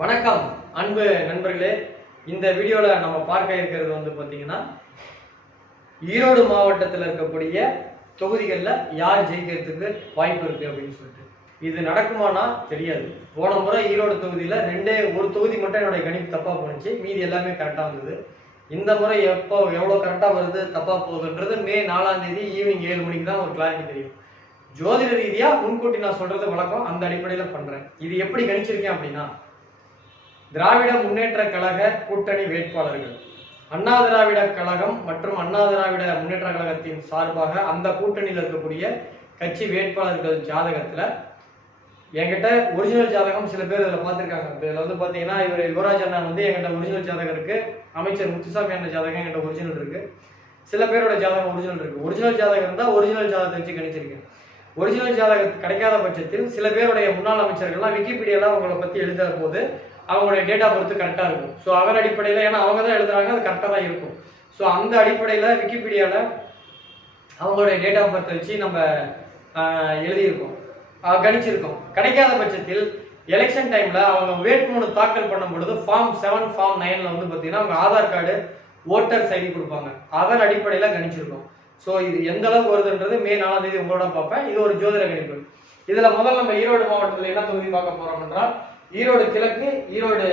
வணக்கம் அன்பு நண்பர்களே. இந்த வீடியோவில் நம்ம பார்க்க இருக்கிறது பார்த்தீங்கன்னா ஈரோடு மாவட்டத்தில் இருக்கக்கூடிய தொகுதிகளில் யார் ஜெயிக்கிறதுக்கு வாய்ப்பு இருக்குது அப்படின்னு சொல்லிட்டு இது நடக்குமானா தெரியாது. போன முறை ஈரோடு தொகுதியில் ஒரு தொகுதி மட்டும் என்னுடைய கணிப்பு தப்பாக போணுச்சு, மீதி எல்லாமே கரெக்டாக வந்தது. இந்த முறை எவ்வளோ கரெக்டாக வருது தப்பாக போகுதுன்றது மே 4ஆம் தேதி ஈவினிங் 7 மணிக்கு தான் ஒரு கிளாரிட்டி தெரியும். ஜோதிட ரீதியாக முன்கூட்டி நான் சொல்கிறது வழக்கம், அந்த அடிப்படையில் பண்ணுறேன். இது எப்படி கணிச்சிருக்கேன் அப்படின்னா, திராவிட முன்னேற்ற கழக கூட்டணி வேட்பாளர்கள் அண்ணா திராவிட கழகம் மற்றும் அண்ணா திராவிட முன்னேற்ற கழகத்தின் சார்பாக அந்த கூட்டணியில் இருக்கக்கூடிய கட்சி வேட்பாளர்கள் ஜாதகத்துல என்கிட்ட ஒரிஜினல் ஜாதகம் சில பேர் இதில் பார்த்துருக்காங்க. இதில் பார்த்தீங்கன்னா இவர் யுவராஜ் அண்ணா என்கிட்ட ஒரிஜினல் ஜாதகம் இருக்கு, அமைச்சர் முத்துசாமி அண்ணன் ஜாதகம் என்கிட்ட ஒரிஜினல் இருக்கு, சில பேரோட ஜாதகம் ஒரிஜினல் இருக்கு. ஒரிஜினல் ஜாதகம் இருந்தால் ஒரிஜினல் ஜாதகத்தை வச்சு கணிச்சிருக்கேன். ஒரிஜினல் ஜாதகம் கிடைக்காத பட்சத்தில் சில பேருடைய முன்னாள் அமைச்சர்கள்லாம் விக்கிபீடியால அவங்களை பற்றி எழுதுற போது அவங்களுடைய டேட் ஆஃப் பர்த் கரெக்டாக இருக்கும். ஸோ அதன் அடிப்படையில், ஏன்னா அவங்க தான் எழுதுறாங்க, அது கரெக்டாக தான் இருக்கும். ஸோ அந்த அடிப்படையில் விக்கிபீடியாவில் அவங்களுடைய டேட் ஆஃப் பர்த் வச்சு நம்ம எழுதியிருக்கோம், கணிச்சிருக்கோம். கிடைக்காத பட்சத்தில் எலெக்ஷன் டைமில் அவங்க வேட்புமனு தாக்கல் பண்ணும் பொழுது ஃபார்ம் 7 ஃபார்ம் 9ல் பார்த்தீங்கன்னா அவங்க ஆதார் கார்டு ஓட்டர்ஸ் ஐடி கொடுப்பாங்க, அதன் அடிப்படையில் கணிச்சிருக்கோம். ஸோ இது எந்த அளவுக்கு வருதுன்றது மே 4ஆம் தேதி உங்களோட பார்ப்பேன். இது ஒரு ஜோதிட கணிப்பு. இதில் முதல்ல நம்ம ஈரோடு மாவட்டத்தில் என்ன தொகுதி பார்க்க போறோம் என்றால், ஈரோடு கிழக்கு, ஈரோடு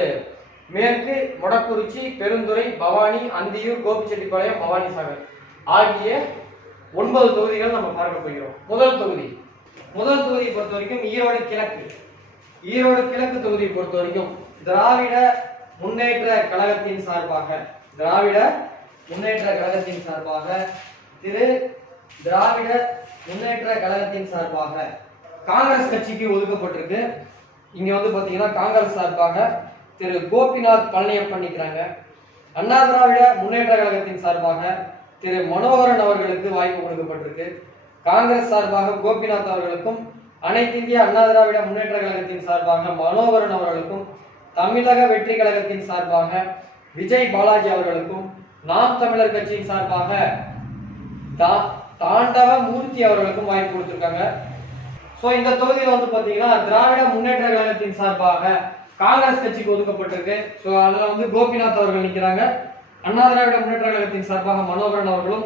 மேற்கு, மொடக்குறிச்சி, பெருந்துறை, பவானி, அந்தியூர், கோபிச்செட்டிப்பாளையம், பவானி சாகர் ஆகிய 9 தொகுதிகள் நம்ம பார்க்க போகிறோம். முதல் தொகுதியை பொறுத்த வரைக்கும் ஈரோடு கிழக்கு. ஈரோடு கிழக்கு தொகுதியை பொறுத்த வரைக்கும் திராவிட முன்னேற்ற கழகத்தின் சார்பாக காங்கிரஸ் கட்சிக்கு ஒதுக்கப்பட்டிருக்கு. இங்க பாத்தீங்கன்னா காங்கிரஸ் சார்பாக திரு கோபிநாத் பழனியப்பன் நிற்கிறாங்க. அண்ணா திராவிட முன்னேற்ற கழகத்தின் சார்பாக திரு மனோகரன் அவர்களுக்கு வாய்ப்பு கொடுக்கப்பட்டிருக்கு. காங்கிரஸ் சார்பாக கோபிநாத் அவர்களுக்கும், அனைத்து இந்திய அண்ணா திராவிட முன்னேற்ற கழகத்தின் சார்பாக மனோகரன் அவர்களுக்கும், தமிழக வெற்றி கழகத்தின் சார்பாக விஜய் பாலாஜி அவர்களுக்கும், நாம் தமிழர் கட்சியின் சார்பாக தாண்டவ மூர்த்தி அவர்களுக்கும் வாய்ப்பு கொடுத்திருக்காங்க. சோ இந்த தொகுதியில் பாத்தீங்கன்னா திராவிட முன்னேற்ற கழகத்தின் சார்பாக காங்கிரஸ் கட்சிக்கு ஒதுக்கப்பட்டிருக்கு. சோ அதுல கோபிநாத் அவர்கள் நிற்கிறாங்க. அண்ணா திராவிட முன்னேற்ற கழகத்தின் சார்பாக மனோகரன் அவர்களும்,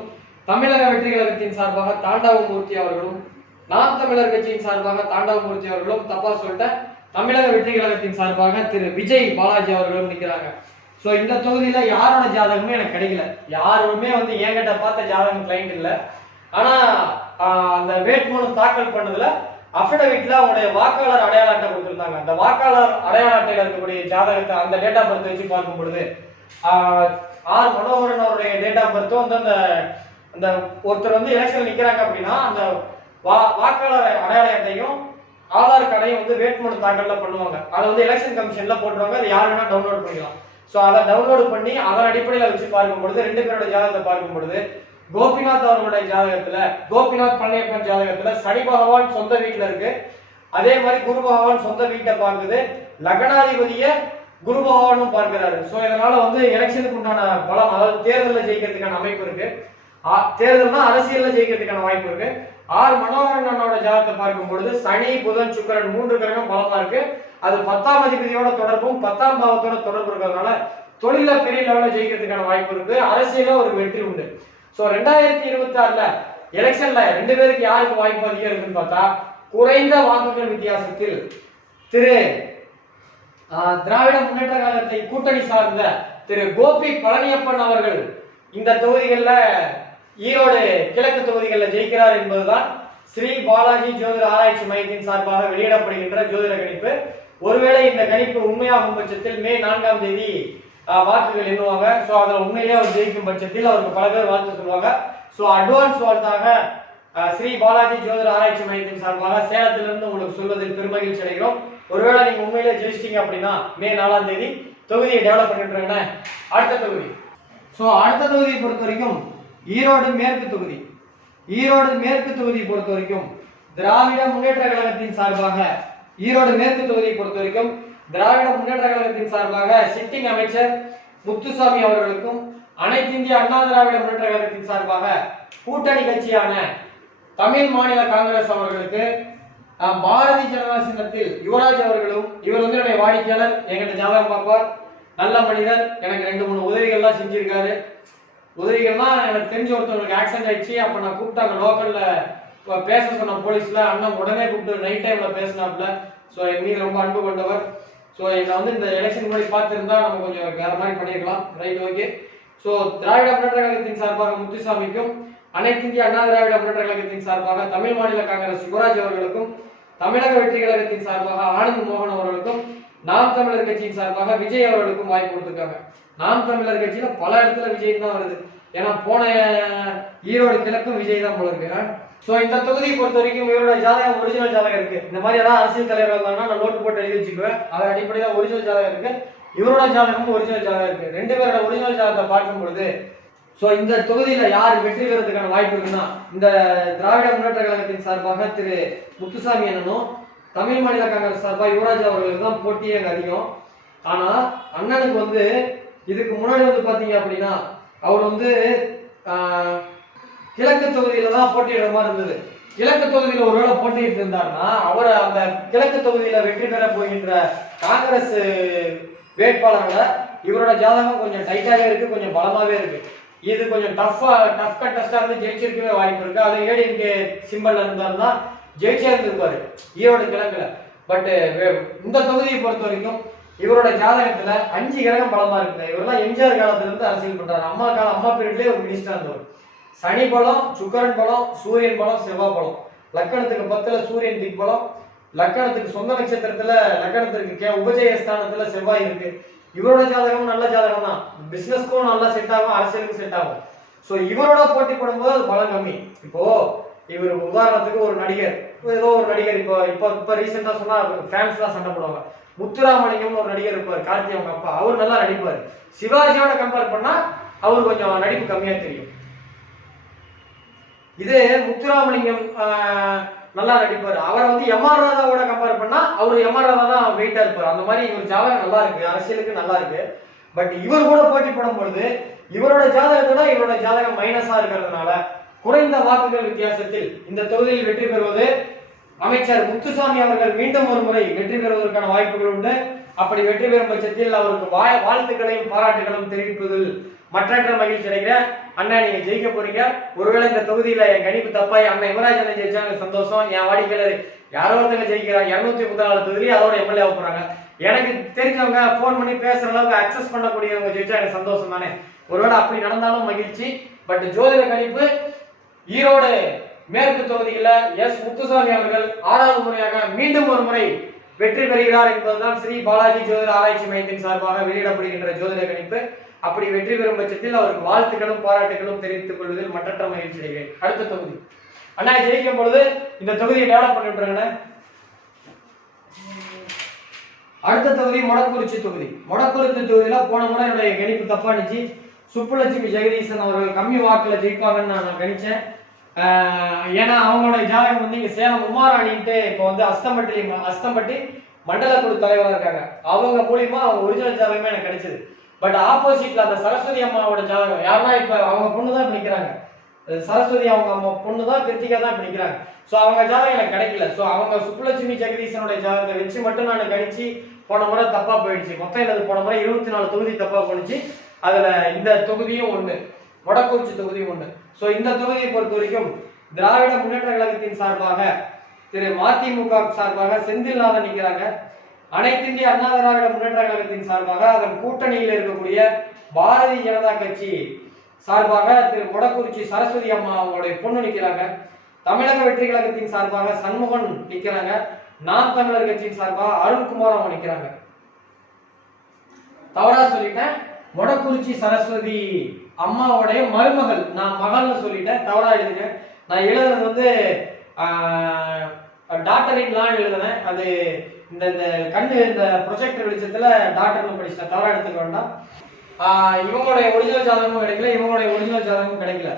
தமிழக வெற்றி கழகத்தின் சார்பாக தாண்டவமூர்த்தி அவர்களும், நாம் தமிழர் கட்சியின் சார்பாக தாண்டவமூர்த்தி அவர்களும், தப்பா சொல்லிட்டேன், தமிழக வெற்றி கழகத்தின் சார்பாக திரு விஜய் பாலாஜி அவர்களும் நிற்கிறாங்க. சோ இந்த தொகுதியில யாரோட ஜாதகமே எனக்கு கிடைக்கல. யாருமே என்கிட்ட பார்த்த ஜாதகம் கிளைண்ட் இல்லை. ஆனா அந்த வேட்புமனு தாக்கல் பண்ணதுல அஃபிடவிட்ல அவங்களுடைய வாக்காளர் அடையாள அட்டை கொடுத்திருந்தாங்க. அந்த வாக்காளர் அடையாள அட்டையில இருக்கக்கூடிய ஜாதகத்தை அந்த டேட் ஆஃப் பர்த் வச்சு பார்க்கும் பொழுது ஆர் மனோகரன் அவருடைய டேட் ஆஃப் பர்த்தும் அந்த ஒருத்தர் எலெக்ஷன் நிக்கிறாங்க அப்படின்னா அந்த வாக்காளர் அடையாள அட்டையும் ஆதார் கார்டையும் வேட்புமனு தாக்கல்ல பண்ணுவாங்க. அதை எலெக்ஷன் கமிஷன்ல போட்டுருவாங்க. அது யார் வேணா டவுன்லோட் பண்ணிக்கலாம். ஸோ அதை டவுன்லோட் பண்ணி அதன் அடிப்படையில் வச்சு பார்க்கும் பொழுது 2 பேரோட ஜாதகத்தை பார்க்கும் பொழுது கோபிநாத் அவர்களுடைய ஜாதகத்துல, கோபிநாத் பழனியப்பன் ஜாதகத்துல சனி பகவான் சொந்த வீட்டுல இருக்கு. அதே மாதிரி குரு பகவான் சொந்த வீட்டை பார்க்குது. லக்னாதிபதிய குரு பகவானும் பார்க்கிறாரு. சோ இதனால எலெக்ஷனுக்கு உண்டான பலம், அதாவது தேர்தலில் ஜெயிக்கிறதுக்கான அமைப்பு இருக்கு. தேர்தல்னா அரசியல்ல ஜெயிக்கிறதுக்கான வாய்ப்பு இருக்கு. ஆர் மனோகரன் அண்ணோட ஜாதகத்தை பார்க்கும் பொழுது சனி, புதன், சுக்கிரன் 3 கிரகம் பலமா இருக்கு. அது 10ஆம் அதிபதியோட தொடர்பும் 10ஆம் பாவத்தோட தொடர்பு இருக்கிறதுனால தொழில பெரிய லெவலில் ஜெயிக்கிறதுக்கான வாய்ப்பு இருக்கு. அரசியல ஒரு வெற்றி உண்டு. சோ 2026ல எலெக்ஷன்ல 2 பேருக்கு யாருக்கு வாய்ப்பு அதிகம் இருக்குன்னு பார்த்தா, குறைந்த வாக்குகள் வித்தியாசத்தில் திரு திராவிட முன்னேற்ற கழகத்தை கூட்டணி சார்ந்த திரு கோபி பழனியப்பன் அவர்கள் இந்த தொகுதிகளில் ஈரோடு கிழக்கு தொகுதிகளில் ஜெயிக்கிறார் என்பதுதான் ஸ்ரீ பாலாஜி ஜோதிட ஆராய்ச்சி மையத்தின் சார்பாக வெளியிடப்படுகின்ற ஜோதிட கணிப்பு. ஒருவேளை இந்த கணிப்பு உண்மையாகும் பட்சத்தில் மே 4ஆம் தேதி வாக்குகள் எண்ணுவாங்க. ஸோ அதில் உண்மையிலேயே அவர் ஜெயிக்கும் பட்சத்தில் அவருக்கு பல பேர் வாழ்த்து சொல்லுவாங்க. ஸோ அட்வான்ஸ் வாழ்த்தாக ஸ்ரீ பாலாஜி ஜோதிட ஆராய்ச்சி மையத்தின் சார்பாக சேலத்திலிருந்து உங்களுக்கு சொல்வதில் பெருமகிழ்ச்சி அடைகிறோம். ஒருவேளை நீங்க உண்மையிலே ஜெயிச்சிட்டீங்க அப்படின்னா மே 4ஆம் தேதி தொகுதியை டெவலப் பண்ணிட்டு அடுத்த தொகுதி. ஸோ அடுத்த தொகுதியை பொறுத்த வரைக்கும் ஈரோடு மேற்கு தொகுதி. ஈரோடு மேற்கு தொகுதியை பொறுத்த வரைக்கும் திராவிட முன்னேற்ற கழகத்தின் சார்பாக ஈரோடு மேற்கு தொகுதியை பொறுத்த வரைக்கும் திராவிட முன்னேற்ற கழகத்தின் சார்பாக சிட்டிங் அமைச்சர் முத்துசாமி அவர்களுக்கும், அனைத்து இந்திய அண்ணா திராவிட முன்னேற்ற கழகத்தின் சார்பாக கூட்டணி கட்சியான தமிழ் மாநில காங்கிரஸ் அவர்களுக்கு பாரதிய ஜனதா சின்னத்தில் யுவராஜ் அவர்களும், இவர் வந்து என்னுடைய வாடிக்கையாளர், எங்கிட்ட ஜாதகம் பார்ப்பார், நல்ல மனிதர், எனக்கு 2-3 உதவிகள்லாம் செஞ்சிருக்காரு. உதவிகள்லாம் எனக்கு தெரிஞ்ச ஒருத்தவங்களுக்கு ஆக்சிடென்ட் ஆயிடுச்சு, அப்ப நான் கூப்பிட்டாங்க லோக்கல்ல பேச சொன்ன போலீஸ்ல, அண்ணன் உடனே கூப்பிட்டு நைட் டைம்ல பேசினாப்ல. ஸோ என் மீது ரொம்ப அன்பு கொண்டவர். ஸோ என்னை வந்து இந்த எலெக்ஷன் முன்னாடி பார்த்துருந்தா நம்ம கொஞ்சம் வேற மாதிரி பண்ணிருக்கலாம். Right, okay. So Dravida Munnetra கழகத்தின் சார்பாக முத்துசாமிக்கும், அனைத்து இந்திய அண்ணா திராவிட முன்னேற்ற கழகத்தின் சார்பாக தமிழ் மாநில காங்கிரஸ் யுவராஜ் அவர்களுக்கும், தமிழக வெற்றி கழகத்தின் சார்பாக ஆனந்த் மோகன் அவர்களுக்கும், நாம் தமிழர் கட்சியின் சார்பாக விஜய் அவர்களுக்கும் வாய்ப்பு கொடுத்துருக்காங்க. நாம் தமிழர் கட்சியில பல இடத்துல விஜய் தான் வருது. ஏன்னா போன ஈரோடு கிழக்கும் விஜய் தான் போல இருக்கு. சோ இந்த தொகுதியை பொறுத்த வரைக்கும் இவரோட ஜாதகம் ஒரிஜினல் ஜாதகம் இருக்கு. இந்த மாதிரி ஏதாவது அரசியல் தலைவர் இருந்தாங்கன்னா நான் நோட்டு போட்டு எழுதி வச்சுக்குவேன். அதன் அடிப்படையில் ஒரிஜினல் ஜாதகம் இருக்கு, இவரோட ஜாதகமும் ஒரிஜினல் ஜாதகம் இருக்கு. 2 பேரோட ஒரிஜினல் ஜாதகத்தை பார்க்கும் பொழுது சோ இந்த தொகுதியில யார் வெற்றி பெறதுக்கான வாய்ப்பு இருக்குன்னா, இந்த திராவிட முன்னேற்ற கழகத்தின் சார்பாக திரு முத்துசாமி அண்ணனும், தமிழ் மாநில காங்கிரஸ் சார்பாக யுவராஜ் அவர்களுக்கு தான் போட்டியே அதிகம். ஆனா அண்ணனுக்கு வந்து இதுக்கு முன்னாடி வந்து பாத்தீங்க அப்படின்னா அவர் வந்து கிழக்கு தொகுதியில தான் போட்டியிடுற மாதிரி இருந்தது. கிழக்கு தொகுதியில ஒருவேளை போட்டியிட்டு இருந்தாருன்னா அவர் அந்த கிழக்கு தொகுதியில வெற்றி பெற போகின்ற காங்கிரஸ் வேட்பாளரோட இவரோட ஜாதகம் கொஞ்சம் டைட்டாவே இருக்கு, கொஞ்சம் பலமாவே இருக்கு. இது கொஞ்சம் டஃப் கண்டஸ்டா இருந்து ஜெயிச்சிருக்கவே வாய்ப்பு இருக்கு. அது ஏடிஎம்கே சிம்பல்ல இருந்தாருன்னா ஜெயிச்சே இருந்திருப்பாரு ஈரோடு கிழக்குல. பட் இந்த தொகுதியை பொறுத்த வரைக்கும் இவரோட ஜாதகத்துல 5 கிரகம் பலமா இருக்குங்க. இவரெல்லாம் எம்ஜிஆர் காலத்துல இருந்து அரசியல் பண்றாரு. அம்மா பீரியட்லயே ஒரு மினிஸ்டர் இருந்தவர். சனி பலம், சுக்கரன் பலம், சூரியன் பலம், செவ்வாய் பலம். லக்கணத்துக்கு 10ல சூரியன் திக்பலம், லக்கணத்துக்கு சொந்த நட்சத்திரத்துல லக்கணத்துக்கு உபஜய ஸ்தானத்துல செவ்வாய் இருக்கு. இவரோட ஜாதகம் நல்ல ஜாதகம் தான், பிசினஸ்க்கும் நல்லா செட் ஆகும், அரசியலுக்கும் செட் ஆகும். சோ இவரோட போட்டி போடும்போது அது பலம் கம்மி. இப்போ இவர் உதாரணத்துக்கு ஒரு நடிகர், ஏதோ ஒரு நடிகர் இப்ப ரீசெண்டா சொன்னா ஃபேன்ஸ் தான் சண்டை போடுவாங்க. முத்துராமலிங்கம் ஒரு நடிகர் இருப்பார், கார்த்தி அவங்க அப்பா, அவர் நல்லா நடிப்பார். சிவாஜியோட கம்பேர் பண்ணா அவர் கொஞ்சம் நடிப்பு கம்மியா தெரியும். இதே முத்துராமலிங்கம் நல்லா நடிப்பாரு. அவரை வந்து எம்ஆர் ராதாவோட கம்பேர் பண்ணா அவரு எம்ஆர் ராதா தான் வெயிட்டா இருப்பாரு. அந்த மாதிரி இவர் ஜாதகம் நல்லா இருக்கு, அரசியலுக்கு நல்லா இருக்கு. பட் இவர் கூட போட்டி போடும் பொழுது இவரோட ஜாதகத்தோட இவரோட ஜாதகம் மைனஸா இருக்கிறதுனால குறைந்த வாக்குகள் வித்தியாசத்தில் இந்த தொகுதியில் வெற்றி பெறுவது அமைச்சர் முத்துசாமி அவர்கள் மீண்டும் ஒரு முறை வெற்றி பெறுவதற்கான வாய்ப்புகள் உண்டு. அப்படி வெற்றி பெறும் பட்சத்தில் அவருக்கு வாழ்த்துக்களையும் பாராட்டுகளும் தெரிவிப்பதில் மற்றற்ற மகிழ்ச்சி அடைகிறேன். அண்ணா நீங்க ஜெயிக்க போறீங்க. ஒருவேளை இந்த தொகுதியில என் கணிப்பு தப்பாய் அண்ணன் யுவராஜ் அண்ணன் ஜெயிச்சாங்க சந்தோஷம். என் வாடிக்கையாளர் யாரோ ஒருத்தங்க ஜெயிக்கிறாங்க, 234 தொகுதி அதோட எம்எல்ஏ போறாங்க. எனக்கு தெரிஞ்சவங்க போன் பண்ணி பேசுற அளவுக்கு அக்சஸ் பண்ணக்கூடியவங்க ஜெயிச்சா எனக்கு சந்தோஷம் தானே. ஒருவேளை அப்படி நடந்தாலும் மகிழ்ச்சி. பட் ஜோதிட கணிப்பு ஈரோடு மேற்கு தொகுதியில எஸ் முத்துசாமி அவர்கள் 6வது முறையாக மீண்டும் ஒரு முறை வெற்றி பெறுகிறார் என்பதுதான் ஸ்ரீ பாலாஜி ஜோதிட ஆராய்ச்சி மையத்தின் சார்பாக வெளியிடப்படுகின்ற ஜோதிட கணிப்பு. அப்படி வெற்றி பெறும் பட்சத்தில் அவருக்கு வாழ்த்துக்களும் பாராட்டுகளும் தெரிவித்துக் கொள்வதில் மற்றற்ற மகிழ்ச்சி அடைகிறேன். அடுத்த தொகுதி அண்ணா ஜெயிக்கும் பொழுது இந்த தொகுதியை டெவலப் பண்ணிவிட்டுருங்க. அடுத்த தொகுதி மொடக்குறிச்சி தொகுதி. மொடக்குறிச்சி தொகுதியில போன முறை என்னுடைய கணிப்பு தப்பானுச்சு. சுப்புலட்சுமி ஜெகதீசன் அவர்கள் கம்மி வாக்குல ஜெயிப்பாங்கன்னு நான் கணிச்சேன். ஏன்னா அவங்களோட ஜாதகம் வந்து இங்க சேலம் உமாராணின்ட்டு இப்போ வந்து அஸ்தம்பட்டி மண்டல குழு தலைவராக இருக்காங்க. அவங்க மூலியமா அவங்க ஒரிஜினல் ஜாதகமே எனக்கு கிடைச்சது. பட் ஆப்போசிட்ல அந்த சரஸ்வதி அம்மாவோட ஜாதகம் யாருன்னா இப்ப அவங்க பொண்ணு தான் இப்ப நிக்கிறாங்க. சரஸ்வதி அவங்க அம்மா பொண்ணு தான், கிருத்திகா தான் இப்ப நிக்கிறாங்க. சோ அவங்க ஜாதகம் எனக்கு கிடைக்கல. சோ அவங்க சுப்புலட்சுமி ஜெகதீசனுடைய ஜாதகத்தை வச்சு மட்டும் நான் கணிச்சு போன முறை தப்பா போயிடுச்சு. மொத்தம் எனது போன முறை 24 தொகுதி தப்பா போயிடுச்சு. அதுல இந்த தொகுதியும் ஒண்ணு, வடக்குறிச்சி தொகுதியும் ஒண்ணு. சோ இந்த தொகுதியை பொறுத்த வரைக்கும் திராவிட முன்னேற்ற கழகத்தின் சார்பாக திரு மதிமுக சார்பாக செந்தில்நாதன் நிற்கிறாங்க. அனைத்து இந்திய அண்ணா திராவிட முன்னேற்ற கழகத்தின் சார்பாக அதன் கூட்டணியில் இருக்கக்கூடிய பாரதிய ஜனதா கட்சி சார்பாக திரு மொடக்குறிச்சி சரஸ்வதி அம்மா அவங்களுடைய பொண்ணு நிற்கிறாங்க. தமிழக வெற்றி கழகத்தின் சார்பாக சண்முகன் நிற்கிறாங்க. நாம் தமிழர் கட்சியின் சார்பாக அருண்குமார் அவங்க நிற்கிறாங்க. தவறா சொல்லிட்டேன், மொடக்குறிச்சி சரஸ்வதி அம்மாவுடைய மருமகள், நான் மகள்னு சொல்லிட்டேன், தவறா எழுதுங்க. நான் எழுதுறது வந்து டாக்டரின் லான் எழுதுனேன். அது இந்த கண்ணு இந்த ப்ரொஜெக்டர் வெளிச்சத்துல டாக்டர்னு படிச்சிட்டேன், தவறா எடுத்துக்க வேண்டாம். இவங்களுடைய ஒரிஜினல் ஜாதகமும் கிடைக்கல, இவங்களுடைய ஒரிஜினல் ஜாதகமும் கிடைக்கல.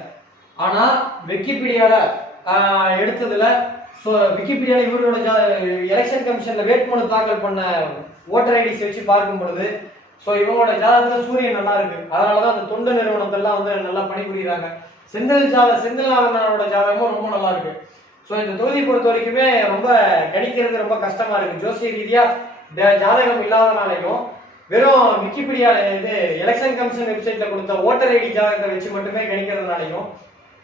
ஆனா விக்கிபீடியால எடுத்ததுல விக்கிபீடியால இவரோட எலெக்ஷன் கமிஷன்ல வேட்புமனு தாக்கல் பண்ண ஓட்டர் ஐடிஸ் வச்சு பார்க்கும் பொழுது இவங்களோட ஜாதகத்துல சூரியன் நல்லா இருக்கு. அதனாலதான் அந்த தொண்டு நிறுவனத்தெல்லாம் வந்து நல்லா பணிபுரியுறாங்க. செந்தில்நாதனோட ஜாதகமும் ரொம்ப நல்லா இருக்கு. ஸோ இந்த தொகுதி பொறுத்த வரைக்குமே ரொம்ப கணிக்கிறது ரொம்ப கஷ்டமா இருக்கு. ஜோசிய ரீதியா ஜாதகம் இல்லாதனாலையும் வெறும் விக்கிபீடியா இது எலெக்ஷன் கமிஷன் வெப்சைட்ல கொடுத்த ஓட்டர் ஐடி ஜாதகத்தை வச்சு மட்டுமே கணிக்கிறதுனாலையும்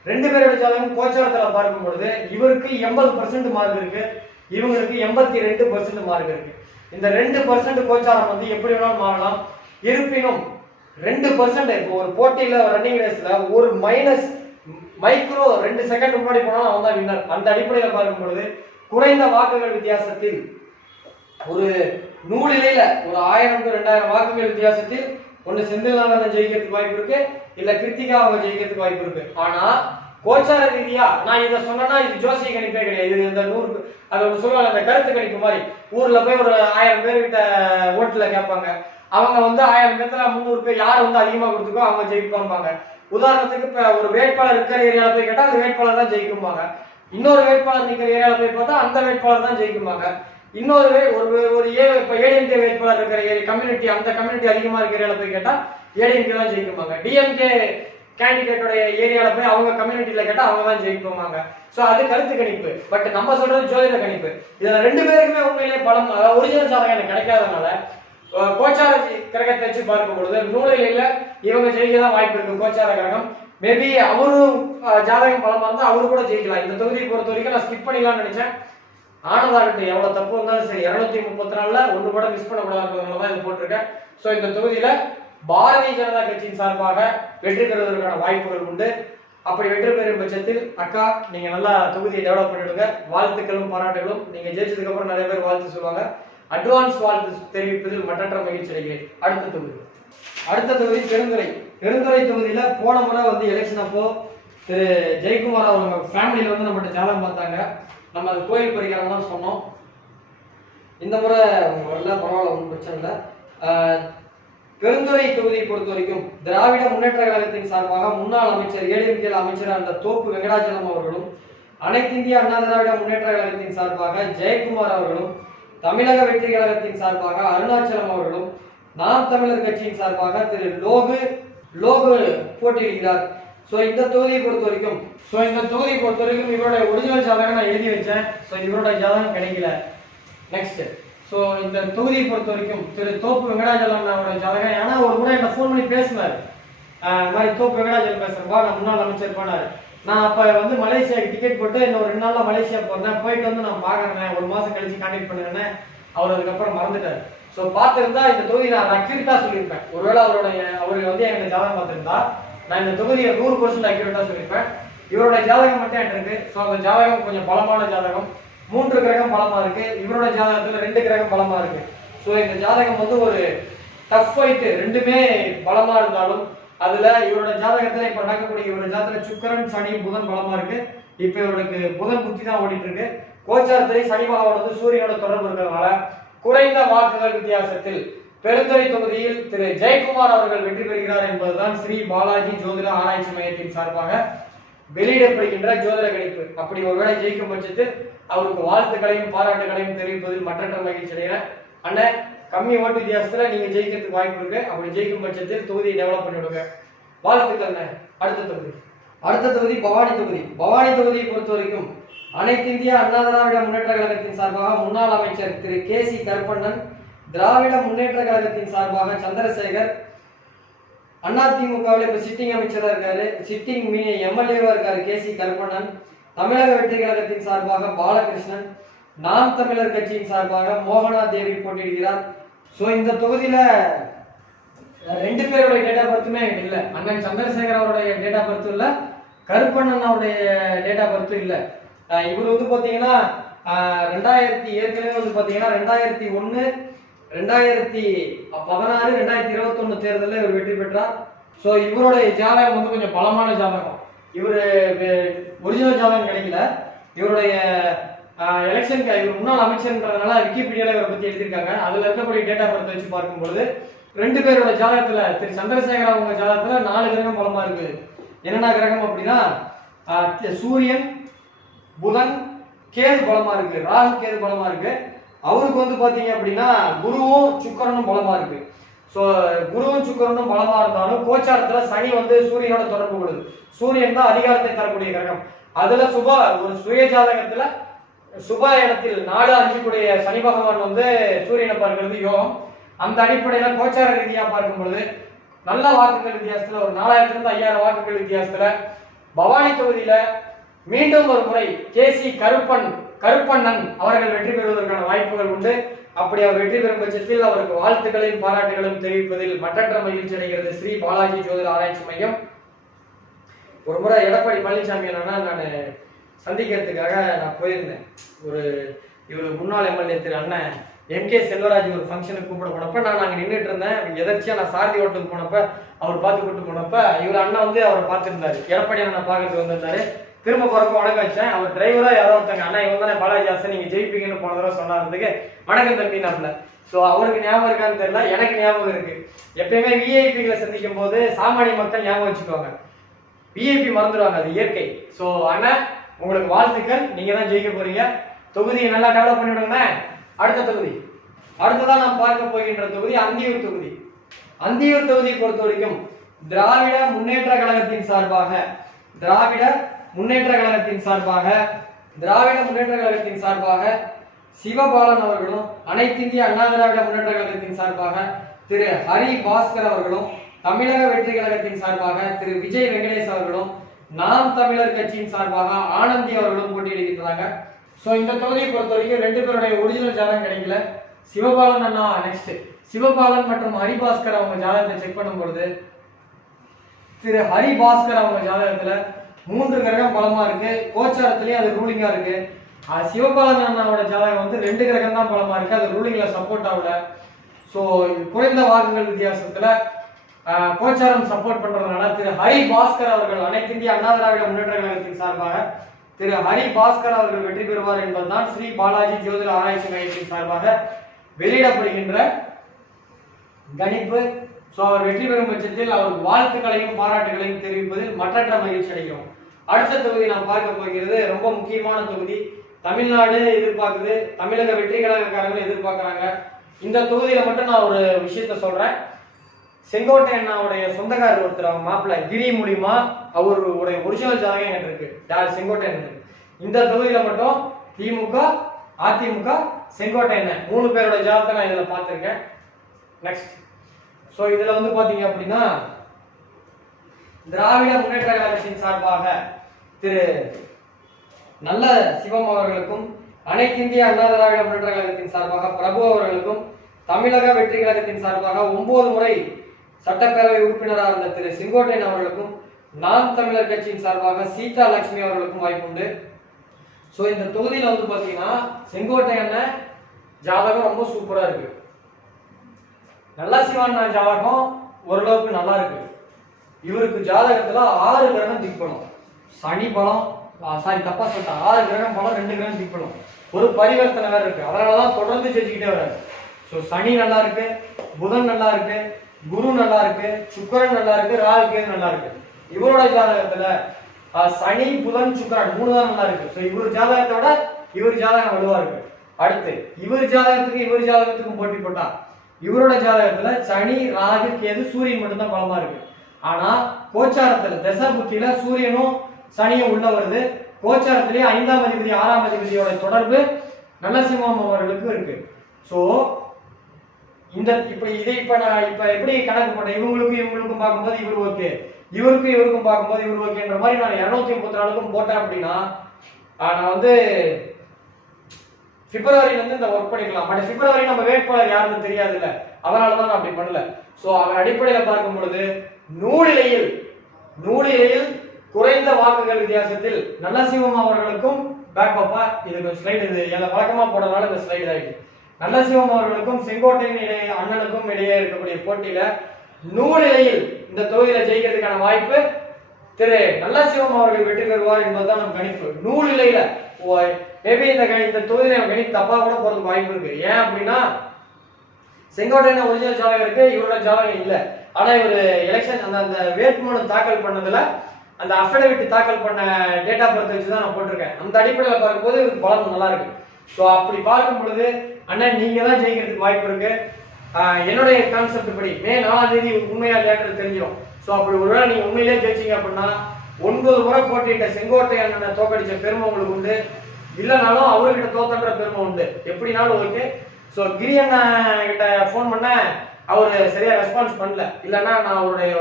2 பேரோட ஜாதகம் கோச்சாரத்துல பார்க்கும் பொழுது இவருக்கு 80% மார்க் இருக்கு, இவங்களுக்கு 82% மார்க் இருக்கு. இந்த 2% கோச்சாரம் வந்து எப்படி வேணாலும் மாறலாம். இருப்பினும் 2% இப்போ ஒரு போட்டியில ரன்னிங் ரேஸ்ல ஒரு மைக்ரோ 2 செகண்ட் முன்னாடி போனாலும் அவன் தான் வின்னர். அந்த அடிப்படையில் பார்க்கும் பொழுது குறைந்த வாக்குகள் வித்தியாசத்தில் ஒரு நூலிலையில ஒரு 1000 to 2000 வாக்குகள் வித்தியாசத்தில் ஒன்னு செந்தில்நாதன் ஜெயிக்கிறதுக்கு வாய்ப்பு இருக்கு, இல்ல கிருத்திகா அவங்க ஜெயிக்கிறதுக்கு வாய்ப்பு இருக்கு. ஆனா கோச்சார ரீதியா நான் இதை சொன்னா இது ஜோசிய கணிப்பே கிடையாது. இது இந்த 100 அது ஒன்று சொல்லுவாங்க, அந்த கருத்து கணிப்பு மாதிரி. ஊர்ல போய் ஒரு 1000 பேர்கிட்ட ஓட்டுல கேட்பாங்க, அவங்க வந்து 1000 பேர்த்துல 300 பேர் யார் வந்து அதிகமா கொடுத்துக்கோ அவங்க ஜெயிப்பாங்க. உதாரணத்துக்கு இப்ப ஒரு வேட்பாளர் இருக்கிற ஏரியால போய் கேட்டா அந்த வேட்பாளர் தான் ஜெயிக்குமாங்க. இன்னொரு வேட்பாளர் நிற்கிற ஏரியால போய் பார்த்தா அந்த வேட்பாளர் தான் ஜெயிக்குமாங்க. இன்னொரு ஒரு ஏடிஎம்கே வேட்பாளர் இருக்கிற கம்யூனிட்டி, அந்த கம்யூனிட்டி அதிகமா இருக்கிற ஏரியால போய் கேட்டா ஏடிஎம்கே தான் ஜெயிக்குமாங்க. டிஎம்கே கேண்டிடேட்டோட ஏரியால போய் அவங்க கம்யூனிட்டியில கேட்டா அவங்க தான் ஜெயிக்குவாங்க. சோ அது கருத்து கணிப்பு. பட் நம்ம சொல்றது ஜோதிட கணிப்பு. இதுல 2 பேருக்குமே உண்மையிலேயே பலம், ஒரிஜினல் ஜாதகம் எனக்கு கிடைக்காதனால கோச்சார கிரகத்தை வச்சு பார்க்கும் பொழுது நூலில இவங்க ஜெயிக்க தான் வாய்ப்பு இருக்கு. கோச்சார கிரகம் மேபி அவரும் ஜாதகம் பலமா இருந்தா அவரு கூட ஜெயிக்கலாம். இந்த தொகுதியை பொறுத்த வரைக்கும் நான் ஸ்கிப் பண்ணிடலாம்னு நினைச்சேன். ஆனதாகட்டும், எவ்வளவு தப்பு இருந்தாலும் சரி, 234ல ஒண்ணு கூட மிஸ் பண்ணக்கூடாதுன்றதுனால தான் இது போட்டிருக்கேன். சோ இந்த தொகுதியில பாரதிய ஜனதா கட்சியின் சார்பாக வெற்றி பெறுவதற்கான வாய்ப்புகள் உண்டு. அப்படி வெற்றி பெறும் பட்சத்தில் அக்கா நீங்க நல்லா தொகுதியை டெவலப் பண்ணிடுங்க. வாழ்த்துக்களும் பாராட்டுகளும். நீங்க ஜெயிச்சதுக்கு அப்புறம் நிறைய பேர் வாழ்த்து சொல்லுவாங்க. அட்வான்ஸ் வாழ்த்து தெரிவிப்பதில் மற்றற்ற மகிழ்ச்சி அடைகிறேன். அடுத்த தொகுதி பெருந்துறை தொகுதியில போன முறை வந்து எலெக்ஷன் அப்போ திரு ஜெயக்குமார் அவங்க ஃபேமிலியில வந்து நம்மகிட்ட ஜாதகம் பார்த்தாங்க. நம்ம அது கோயில் பரிகாரம் தான் சொன்னோம். இந்த முறை வரல, பரவாயில்ல, ஒன்றும் பிரச்சனை இல்லை. பெருந்துறை தொகுதியை பொறுத்த வரைக்கும் திராவிட முன்னேற்ற கழகத்தின் சார்பாக முன்னாள் அமைச்சர் ஏடிஎம்கே அமைச்சர் அந்த தோப்பு வெங்கடாச்சலம் அவர்களும், அனைத்து இந்திய அண்ணா திராவிட முன்னேற்ற கழகத்தின் சார்பாக ஜெயக்குமார் அவர்களும், தமிழக வெற்றி கழகத்தின் சார்பாக அருணாச்சலம் அவர்களும், நாம் தமிழர் கட்சியின் சார்பாக திரு லோகு போட்டியிடுகிறார். சோ இந்த தொகுதியை பொறுத்த வரைக்கும் இவருடைய ஒரிஜினல் ஜாதகம் நான் எழுதி வச்சேன். சோ இவருடைய ஜாதகம் கிடைக்கல. நெக்ஸ்ட், சோ இந்த தொகுதியை பொறுத்த வரைக்கும் திரு தோப்பு வெங்கடாச்சலம் அவருடைய ஜாதகம். ஏன்னா ஒரு முறை என்ன ஃபோன் பண்ணி பேசினாரு, மாதிரி தோப்பு வெங்கடாச்சலம் பேசுறப்பா, நான் முன்னாள் அமைச்சர் போனாரு. நான் அப்ப வந்து மலேசியாவுக்கு டிக்கெட் போட்டு இன்னும் 2 நாள்ல மலேசியா போறேன், போயிட்டு வந்து நான் பாக்குறேன், 1 மாசம் கழிச்சு கான்டாக்ட் பண்ணுறேன்னு அவர் அதுக்கப்புறம் மறந்துட்டாரு. சோ பார்த்திருந்தா இந்த தொகுதி நான் அக்யூரேட்டா சொல்லியிருப்பேன். ஒருவேளை அவரு வந்து எங்க ஜாதகம் பார்த்திருந்தா நான் இந்த தொகுதியை 100% அக்யூரேட்டா சொல்லியிருப்பேன். இவருடைய ஜாதகம் மட்டும் என்கிட்ட இருக்கு. ஸோ அந்த ஜாதகம் கொஞ்சம் பலமான ஜாதகம். 3 கிரகம் பலமா இருக்கு, இவருடைய ஜாதகத்துல 2 கிரகம் பலமா இருக்கு. ஸோ இந்த ஜாதகம் வந்து ஒரு டஃப் ஃபைட், 2மே பலமா இருந்தாலும் அதுல இவருடைய ஜாதகத்துல இப்ப நடக்கக்கூடிய இவருடைய ஜாதகத்துல சுக்கிரன் சனி புதன் பலமா இருக்கு. இப்ப இவருக்கு புதன் புத்தி தான் ஓடிட்டு இருக்கு. கோச்சாரத்திலே சனி பகவான் வந்து சூரியனோட தொடர்பு இருக்கிறதுனால குறைந்த வாக்குகள் வித்தியாசத்தில் பெருந்துறை தொகுதியில் திரு ஜெயக்குமார் அவர்கள் வெற்றி பெறுகிறார் என்பதுதான் ஸ்ரீ பாலாஜி ஜோதிட ஆராய்ச்சி மையத்தின் சார்பாக வெளியிடப்படுகின்ற ஜோதிட கணிப்பு. அப்படி ஒருவேளை ஜெயிக்கும் பட்சத்தில் அவருக்கு வாழ்த்துக்களையும் பாராட்டுகளையும் தெரிவிப்பதில் மற்றற்ற மகிழ்ச்சி அடைகிறேன். அண்ணன், கம்மி ஓட்டு வித்தியாசத்துல நீங்க ஜெயிக்கிறதுக்கு வாய்ப்பு இருக்கு. அப்படி ஜெயிக்கும் பட்சத்தில் தொகுதியை டெவலப் பண்ணி விடுங்க. வாழ்த்துக்கள். அடுத்த தொகுதி பவானி தொகுதியை பொறுத்த வரைக்கும் அனைத்து இந்திய அண்ணா திராவிட முன்னேற்ற கழகத்தின் சார்பாக முன்னாள் அமைச்சர் திரு கே.சி. கருப்பண்ணன், திராவிட முன்னேற்ற கழகத்தின் சார்பாக சந்திரசேகர், அதிமுகவில் இப்ப சிட்டிங் அமைச்சரா இருக்காரு, சிட்டிங் எம்எல்ஏவா இருக்காரு கே.சி. கருப்பண்ணன், தமிழக வெற்றி கழகத்தின் சார்பாக பாலகிருஷ்ணன், நாம் தமிழர் கட்சியின் சார்பாக மோகனா தேவி போட்டியிடுகிறார். சோ இந்த தொகுதியில 2 பேருடைய டேட் ஆஃப் பர்த்துமே இல்ல. அண்ணன் சந்திரசேகர் அவருடைய டேட் ஆஃப் பர்த்தும் இல்ல, கருப்பண்ணன் அவருடைய டேட் ஆஃப் பர்த்தும் இல்ல. இவர் வந்து பாத்தீங்கன்னா 2000 ஏற்கனவே வந்து பாத்தீங்கன்னா 2001, 2016, 2021 தேர்தலில் இவர் வெற்றி பெற்றார். ஸோ இவருடைய ஜாதகம் வந்து கொஞ்சம் பலமான ஜாதகம். இவர் ஒரிஜினல் ஜாதகம் கிடைக்கல. இவருடைய எலெக்ஷன் இவர் முன்னாள் அமைச்சர்ன்றதுனால விக்கிபீடியால இவரை பத்தி எழுதியிருக்காங்க. அதுல இருக்கக்கூடிய டேட்டா பர்த் வச்சு பார்க்கும்போது 2 பேரோட ஜாதகத்துல திரு சந்திரசேகர் அவங்க ஜாதகத்துல 4 கிரகம் பலமா இருக்கு. என்னென்ன கிரகம் அப்படின்னா சூரியன், புதன், கேது பலமா இருக்கு, ராகு கேது பலமா இருக்கு. அவருக்கு வந்து பாத்தீங்க அப்படின்னா குருவும் சுக்கிரனும் பலமா இருக்கு. சோ குருவும் சுக்கிரனும் பலமா இருந்தாலும் கோச்சாரத்துல சனி வந்து சூரியனோட தொடர்பு கொள்ளுது. சூரியன் தான் அதிகாரத்தை தரக்கூடிய கிரகம். அதுல ஒரு சுய ஜாதகத்துல சுப இடத்தில் 4, 5 கூடிய சனி பகவான் வந்து சூரியனை பார்க்கிறது யோகம். அந்த அடிப்படையில கோச்சார ரீதியா பார்க்கும் பொழுது நல்ல வாக்குகள் வித்தியாசத்துல ஒரு 4000 இருந்து 5000 வாக்குகள் வித்தியாசத்துல பவானி தொகுதியில மீண்டும் ஒரு முறை கேசி கருப்பண்ணன் அவர்கள் வெற்றி பெறுவதற்கான வாய்ப்புகள் உண்டு. அப்படி அவர் வெற்றி பெறும் பட்சத்தில் அவருக்கு வாழ்த்துக்களையும் பாராட்டுகளையும் தெரிவிப்பதில் மற்றற்ற மகிழ்ச்சி அடைகிறது ஸ்ரீ பாலாஜி ஜோதிட ஆராய்ச்சி மையம். ஒரு முறை எடப்பாடி பழனிசாமி நான் சந்திக்கிறதுக்காக நான் போயிருந்தேன். இவர் முன்னாள் எம்எல்ஏ திரு அண்ணன் MK செல்வராஜ் ஒரு ஃபங்க்ஷனுக்கு கூப்பிட போனப்ப நான் அங்கே நின்றுட்டு இருந்தேன். எதர்ச்சியா நான் சாரதி ஓட்டுக்கு போனப்ப அவர் பார்த்து கூப்பிட்டு போனப்ப இவர் அண்ணன் வந்து அவரை பார்த்துருந்தாரு. எடப்பாடி அண்ணன் பார்க்கறதுக்கு வந்திருந்தாரு. திரும்ப போறப்ப வணக்கம் வச்சேன். அவர் டிரைவரா யாரோ ஒருத்தங்க அண்ணா இவங்க தானே பாலாஜி ஹாசன் நீங்க ஜெயிப்பீங்கன்னு போன தடவை சொன்னார்றதுக்கு வணக்கம் தம்பி நாப்ல. ஸோ அவருக்கு ஞாபகம் இருக்கான்னு தெரியல, எனக்கு ஞாபகம் இருக்கு. எப்பயுமே விஐபிகளை சந்திக்கும் போது சாமானிய மக்கள் ஞாபகம் வச்சுக்குவாங்க, விஐபி மறந்துடுவாங்க, அது இயற்கை. ஸோ அண்ணா உங்களுக்கு வாழ்த்துக்கள், நீங்க தான் ஜெயிக்க போறீங்க. தொகுதியை நல்லா டெவலப் பண்ணிவிடுங்க. அடுத்ததான் நாம் பார்க்க போகின்ற தொகுதி அந்தியூர் தொகுதி. அந்தியூர் தொகுதியை பொறுத்த வரைக்கும் திராவிட முன்னேற்ற கழகத்தின் சார்பாக சிவபாலன் அவர்களும் அனைத்து இந்திய அண்ணா திராவிட முன்னேற்ற கழகத்தின் சார்பாக திரு ஹரி பாஸ்கர் அவர்களும் தமிழக வெற்றி கழகத்தின் சார்பாக திரு விஜய் வெங்கடேஷ் அவர்களும் நாம் தமிழர் கட்சியின் சார்பாக ஆனந்தி அவர்களும் போட்டியிடுகின்றாங்க. ஸோ இந்த தொகுதியை பொறுத்த வரைக்கும் 2 பேருடைய ஒரிஜினல் ஜாதகம் கிடைக்கல. சிவபாலன் அண்ணா நெக்ஸ்ட் சிவபாலன் மற்றும் ஹரிபாஸ்கர் அவங்க ஜாதகத்தை செக் பண்ணும் பொழுது திரு ஹரிபாஸ்கர் அவங்க ஜாதகத்துல 3 கிரகம் பலமா இருக்கு, கோச்சாரத்திலேயே அது ரூலிங்கா இருக்கு. சிவபாலன் அண்ணாவோட ஜாதகம் வந்து 2 கிரகம் தான் பலமா இருக்கு, அது ரூலிங்ல சப்போர்ட் ஆகல. ஸோ குறைந்த வாக்குகள் வித்தியாசத்துல கோச்சாரம் சப்போர்ட் பண்றதுனால திரு ஹரிபாஸ்கர் அவர்கள் அனைத்து இந்திய அண்ணா திராவிட முன்னேற்ற கழகத்தின் சார்பாக திரு ஹரிபாஸ்கர் அவர்கள் வெற்றி பெறுவார் என்பதுதான் ஸ்ரீ பாலாஜி ஜோதிட ஆராய்ச்சி மையத்தின் சார்பாக வெளியிடப்படுகின்ற கணிப்பு. ஸோ அவர் வெற்றி பெறும் பட்சத்தில் அவருக்கு வாழ்த்துக்களையும் பாராட்டுகளையும் தெரிவிப்பதில் மற்றற்ற மகிழ்ச்சி அடைகிறோம். அடுத்த தொகுதி நாம் பார்க்க போகிறது ரொம்ப முக்கியமான தொகுதி. தமிழ்நாடு எதிர்பார்க்குது, தமிழக வெற்றி கழகக்காரர்கள் எதிர்பார்க்கிறாங்க. இந்த தொகுதியில மட்டும் நான் ஒரு விஷயத்த சொல்றேன். செங்கோட்டை அண்ணாவுடைய சொந்தக்காரர் ஒருத்தர் அவங்க மாப்பிள்ள கிரி மூலியமா அவருடைய ஒரிஜினல் ஜாதகம் என்கிட்ட இருக்கு. யார்? செங்கோட்டை அண்ணன். இந்த தொகுதியில மட்டும் திமுக, அதிமுக, செங்கோட்டை அண்ணன் 3 பேரோட ஜாதகத்தை நான் இதுல பார்த்திருக்கேன். நெக்ஸ்ட் ஸோ இதுல வந்து பாத்தீங்க அப்படின்னா திராவிட முன்னேற்ற கழகத்தின் சார்பாக திரு நல்ல சிவம் அவர்களுக்கும் அனைத்து இந்திய அண்ணா திராவிட முன்னேற்ற கழகத்தின் சார்பாக பிரபு அவர்களுக்கும் தமிழக வெற்றி கழகத்தின் சார்பாக 9 முறை சட்டப்பேரவை உறுப்பினராக இருந்த திரு செங்கோட்டையன் அவர்களுக்கும் நாம் தமிழர் கட்சியின் சார்பாக சீதா லட்சுமி அவர்களுக்கும் வாய்ப்புண்டு. ஸோ இந்த தொகுதியில வந்து பாத்தீங்கன்னா செங்கோட்டையன் ஜாதகம் ரொம்ப சூப்பரா இருக்கு. நல்ல சிவன் ஜாதகம் ஓரளவுக்கு நல்லா இருக்கு. இவருக்கு ஜாதகத்துல 6 கிரகம் திக்பலம், சனி பலம், தப்பா சொல்லிட்டேன், 6 கிரகம் பலம், 2 கிரகம் திக்பலம், ஒரு பரிவர்த்தனை வேற இருக்கு. அதனாலதான் தொடர்ந்து செஞ்சுக்கிட்டே வர்றாரு. ஸோ சனி நல்லா இருக்கு, புதன் நல்லா இருக்கு, குரு நல்லா இருக்கு, சுக்கிரன் நல்லா இருக்கு, ராகு நல்லா இருக்கு. இவரோட ஜாதகத்துல சனி புதன் சுக்கிரன் 3 தான் நல்லா இருக்கு. ஸோ இவர் ஜாதகத்தை விட இவர் ஜாதகம் வலுவா இருக்கு. அடுத்து இவர் ஜாதகத்துக்கும் போட்டி போட்டா இவரோட ஜாதகத்துல சனி ராகு கேது சூரியன் மட்டும்தான் பலமா இருக்கு. ஆனா கோச்சாரத்துல தசா புத்தியில சூரியனும் சனியும் உள்ள வருது. கோச்சாரத்திலேயே 5ஆம் அதிபதி 6ஆம் அதிபதியோட தொடர்பு நல்ல சிவம் அவர்களுக்கு இருக்கு. ஸோ இந்த நான் எப்படி கணக்கு போட்டேன், இவங்களுக்கும் பார்க்கும்போது இவர் ஓகே, இவருக்கும் பார்க்கும்போது இவர் ஓகேன்ற மாதிரி நான் 234க்கும் போட்டேன் அப்படின்னா நான் வந்து பிப்ரவரியில இருந்து இந்த ஒர்க் பண்ணிக்கலாம். பட் பிப்ரவரி நம்ம வேட்பாளர் யாருன்னு தெரியாது இல்ல, அதனாலதான் நான் அப்படி பண்ணல. சோ அவன் அடிப்படையில பார்க்கும் பொழுது நூலிலையில் குறைந்த வாக்குகள் வித்தியாசத்தில் நல்ல சிவம் அவர்களுக்கும் பேக்கப்பா இதுக்கு ஸ்லைடு இது வழக்கமா போடுறதுனால இந்த ஸ்லைடு ஆயிடுச்சு. நல்ல சிவம் அவர்களுக்கும் செங்கோட்டையின் அண்ணனுக்கும் இடையே இருக்கக்கூடிய போட்டியில நூலிலையில் இந்த தொகுதியில ஜெயிக்கிறதுக்கான வாய்ப்பு திரு நல்ல சிவம் அவர்கள் வெற்றி பெறுவார் என்பதுதான் நம்ம கணிப்பு. நூலிலையில மேபி இந்த தொகுதியில கணிப்பு தப்பா கூட போறதுக்கு வாய்ப்பு இருக்கு. ஏன் அப்படின்னா செங்கோட்டையின் ஒரிஜினல் ஜாதகம் இருக்கு, இவரோட ஜாதகம் இல்ல. ஆனா இவர் எலெக்ஷன் அந்த வேட்புமனு தாக்கல் பண்ணதுல அந்த அஃபிடவிட் தாக்கல் பண்ண டேட்டா பர்த் வச்சுதான் நான் போட்டிருக்கேன். அந்த அடிப்படையில் பார்க்கும்போது பலம் நல்லா இருக்கு. ஸோ அப்படி பார்க்கும் பொழுது அண்ணன் நீங்க தான் ஜெயிக்கிறதுக்கு வாய்ப்பு இருக்கு. என்னுடைய கான்செப்ட் படி மே 4ஆம் தேதி உண்மையா லேட்டர் தெரிஞ்சிடும். ஸோ அப்படி ஒருவேளை நீங்க உண்மையிலேயே ஜெயிச்சிங்க அப்படின்னா 9 முறை போட்டியிட்ட செங்கோட்டையனை தோக்கடிச்ச பெருமை உங்களுக்கு உண்டு. இல்லைனாலும் அவர்கிட்ட தோத்தன்ற பெருமை உண்டு. எப்படினாலும் ஓகே. ஸோ கிரி அண்ணா கிட்ட ஃபோன் பண்ண அவர் சரியா ரெஸ்பான்ஸ் பண்ணல. இல்லைன்னா நான் அவருடைய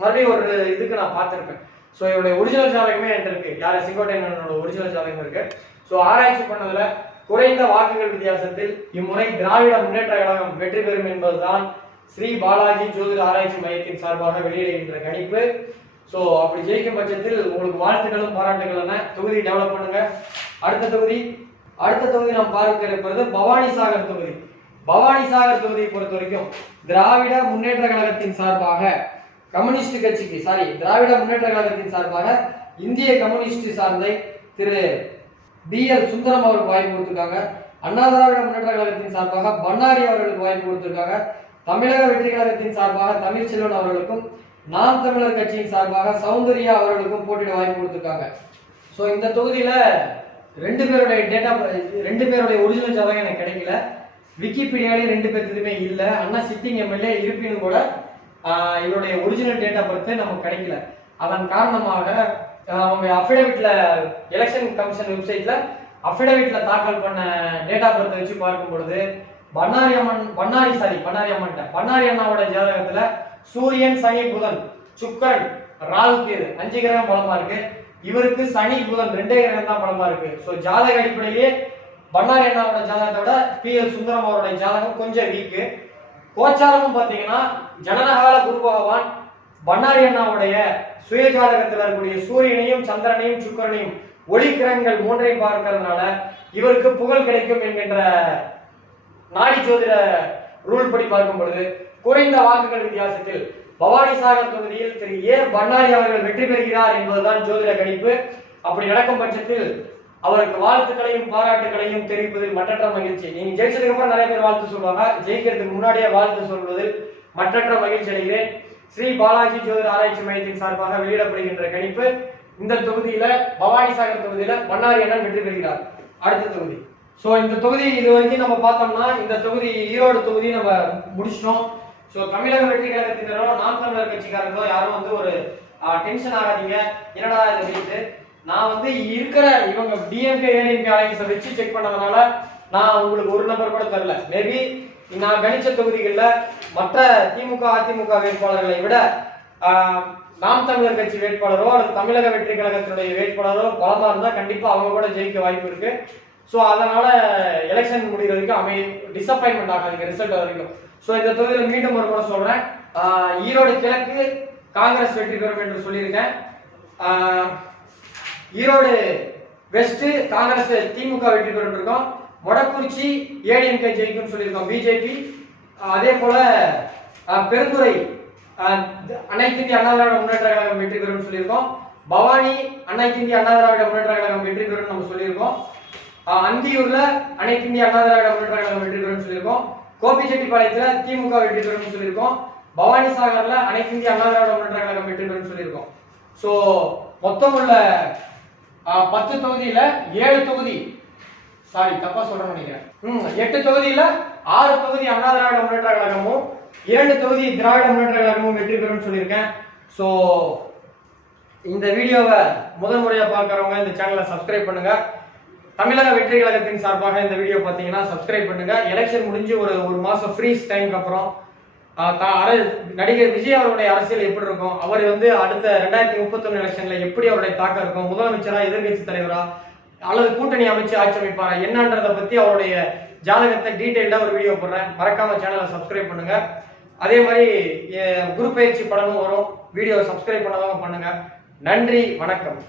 மறுபடியும் ஒரு இதுக்கு நான் பார்த்துருப்பேன். ஸோ இவருடைய ஒரிஜினல் ஜாதகமே என்கிட்ட இருக்கு. யார் செங்கோட்டையனோட ஒரிஜினல் ஜாதகம் இருக்கு. ஸோ ஆராய்ச்சி பண்ணதுல குறைந்த வாக்குகள் வித்தியாசத்தில் இம்முறை திராவிட முன்னேற்ற கழகம் வெற்றி பெறும் என்பதுதான் ஸ்ரீ பாலாஜி ஜோதிட ஆராய்ச்சி மையத்தின் சார்பாக வெளியிடுகின்ற கணிப்பு. ஸோ அப்படி ஜெயிக்கும் பட்சத்தில் உங்களுக்கு வாழ்த்துக்களும் பாராட்டுகள். தொகுதி டெவலப் பண்ணுங்க. அடுத்த தொகுதி நாம் பார்க்க இருப்பது பவானி சாகர் தொகுதி. பவானி சாகர் தொகுதியை பொறுத்த வரைக்கும் திராவிட முன்னேற்ற கழகத்தின் சார்பாக கம்யூனிஸ்ட் கட்சிக்கு திராவிட முன்னேற்ற கழகத்தின் சார்பாக இந்திய கம்யூனிஸ்ட் சார்ந்த திரு BL சுந்தரம் அவருக்கு வாய்ப்பு கொடுத்திருக்காங்க. அண்ணா திராவிட முன்னேற்ற கழகத்தின் சார்பாக பண்ணாரி அவர்களுக்கு வாய்ப்பு கொடுத்திருக்காங்க. தமிழக வெற்றி கழகத்தின் சார்பாக தமிழ்ச்செல்வன் அவர்களுக்கும் நாம் தமிழர் கட்சியின் சார்பாக சௌந்தர்யா அவர்களுக்கும் போட்டியிட வாய்ப்பு கொடுத்திருக்காங்க. ஸோ இந்த தொகுதியில ரெண்டு பேருடைய ஒரிஜினல் ஜாதகம் எனக்கு கிடைக்கல. விக்கிபீடியாலே 2 பேருக்குமே இல்லை. அண்ணா சிட்டிங் MLA இருப்பினும் கூட இவருடைய ஒரிஜினல் டேட்டா பர்த் நமக்கு கிடைக்கல. அதன் காரணமாக அவங்க அஃபிடவிட்ல எலெக்ஷன் கமிஷன் வெப்சைட்ல அஃபிடவிட்ல தாக்கல் பண்ண டேட்டா பர்த் வச்சு பார்க்கும் பொழுது பண்ணாரி அண்ணாவோட ஜாதகத்துல சூரியன், சனி, புதன், சுக்கிரன், ராகு, கேது 5 கிரகம் பலமா இருக்கு. இவருக்கு சனி, புதன் 2 கிரகம் தான் பலமா இருக்கு. ஸோ ஜாதக அடிப்படையிலேயே பண்ணாரி அண்ணாவோட ஜாதகத்தை விட PL சுந்தரம் அவருடைய ஜாதகம் கொஞ்சம் வீக்கு. கோச்சாரமும் பாத்தீங்கன்னா ஜனனகால குரு பகவான் பண்ணாரி அண்ணாவுடைய சுய ஜாதகத்தில் இருக்கக்கூடிய சூரியனையும் சந்திரனையும் சுக்கிரனையும் ஒளி கிரகங்கள் 3ஐயும் பார்க்கறதுனால இவருக்கு புகழ் கிடைக்கும் என்கின்ற நாடி ஜோதிட ரூல் படி பார்க்கும் பொழுது குறைந்த வாக்குகள் வித்தியாசத்தில் பவானி சாகர் தொகுதியில் திரு பண்ணாரி அவர்கள் வெற்றி பெறுகிறார் என்பதுதான் ஜோதிட கணிப்பு. அப்படி நடக்கும் பட்சத்தில் அவருக்கு வாழ்த்துக்களையும் பாராட்டுகளையும் தெரிவிப்பதில் மற்றற்ற மகிழ்ச்சி. நீங்க ஜெயிச்சதுக்கு அப்புறம் நிறைய பேர் வாழ்த்து சொல்லுவாங்க. ஜெயிக்கிறதுக்கு முன்னாடியே வாழ்த்து சொல்வதில் மற்றற்ற மகிழ்ச்சி அடைகிறேன். ஸ்ரீ பாலாஜி ஜோதிட ஆராய்ச்சி மையத்தின் சார்பாக வெளியிடப்படுகின்ற கணிப்பு இந்த தொகுதியில பவானி சாகர் தொகுதியில பண்ணாரி அண்ணன் வெற்றி பெறுகிறார். அடுத்த தொகுதி. ஸோ இந்த தொகுதி இது வரைக்கும் நம்ம பார்த்தோம்னா இந்த தொகுதி ஈரோடு தொகுதி நம்ம முடிச்சிட்டோம். ஸோ தமிழக வெற்றி கழகத்தினரோ நாம் தமிழர் கட்சிக்காரங்களோ யாரும் ஒரு டென்ஷன் ஆகாதீங்க. என்னடா இதை வைத்து நான் இருக்கிற இவங்க DMK ADMK அலைன்ஸை வச்சு செக் பண்ணதுனால நான் உங்களுக்கு ஒரு நம்பர் கூட தரல. மேபி நான் கணிச்ச தொகுதிகளில் மற்ற திமுக அதிமுக வேட்பாளர்களை விட நாம் தமிழர் கட்சி வேட்பாளரோ அல்லது தமிழக வெற்றி கழகத்தினுடைய வேட்பாளரோ பலமா இருந்தா கண்டிப்பா அவங்க கூட ஜெயிக்க வாய்ப்பு இருக்கு. ஸோ அதனால எலெக்ஷன் முடிகிற வரைக்கும் டிசப்பாயின்மெண்ட் ஆகாதுங்க ரிசல்ட் வரைக்கும். ஸோ இந்த தொகுதியில் மீண்டும் ஒரு முறை சொல்றேன், ஈரோடு கிழக்கு காங்கிரஸ் வெற்றி பெறும் என்று சொல்லியிருக்கேன். ஈரோடு வெஸ்ட் காங்கிரஸ் திமுக வெற்றி பெறும் இருக்கோம். மொடக்குறிச்சி ADMK ஜெயிக்கும் சொல்லியிருக்கோம் BJP. அதே போல பெருந்துறை அனைத்து இந்திய அண்ணா திராவிட முன்னேற்ற கழகம் வெற்றி பெறும் சொல்லியிருக்கோம். பவானி அனைத்து இந்திய அண்ணா திராவிட முன்னேற்ற கழகம் வெற்றி பெறும் நம்ம சொல்லியிருக்கோம். அந்தியூர்ல அனைத்து இந்திய அண்ணா திராவிட முன்னேற்ற கழகம் வெற்றி பெறும் சொல்லியிருக்கோம். கோபிச்செட்டிப்பாளையத்துல திமுக வெற்றி பெறும் சொல்லியிருக்கோம். பவானி சாகர்ல அனைத்து இந்திய அண்ணா திராவிட முன்னேற்ற கழகம் வெற்றி பெறும் சொல்லியிருக்கோம். ஸோ மொத்தம் உள்ள 10 தொகுதியில 7 தொகுதி தப்பா சொல்றேன்னு நினைக்கிறேன். 8 தொகுதியில 6 தொகுதி அண்ணா திராவிட முன்னேற்ற கழகமும் 2 தொகுதி திராவிட முன்னேற்ற கழகமும் வெற்றி பெறும் சொல்லியிருக்கேன். ஸோ இந்த வீடியோவை முதல் முறையா பார்க்கறவங்க இந்த சேனலை சப்ஸ்கிரைப் பண்ணுங்க. தமிழக வெற்றி கழகத்தின் சார்பாக இந்த வீடியோ பார்த்தீங்கன்னா சப்ஸ்கிரைப் பண்ணுங்க. எலெக்ஷன் முடிஞ்சு ஒரு மாசம் ஃப்ரீஸ் டைமுக்கு அப்புறம் நடிகர் விஜய் அவருடைய அரசியல் எப்படி இருக்கும், அவர் அடுத்த 2031 எலெக்ஷன்ல எப்படி அவருடைய தாக்கம் இருக்கும், முதலமைச்சரா எதிர்கட்சி தலைவரா அல்லது கூட்டணி அமைச்சு ஆட்சி அமைப்பாரா என்னன்றதை பத்தி அவருடைய ஜாதகத்தை டீடைல்டா ஒரு வீடியோ போடுறேன். மறக்காம சேனலை சப்ஸ்கிரைப் பண்ணுங்க. அதே மாதிரி குரு பயிற்சி படமும் வரும். வீடியோ சப்ஸ்கிரைப் பண்ணாதவங்க பண்ணுங்க. நன்றி, வணக்கம்.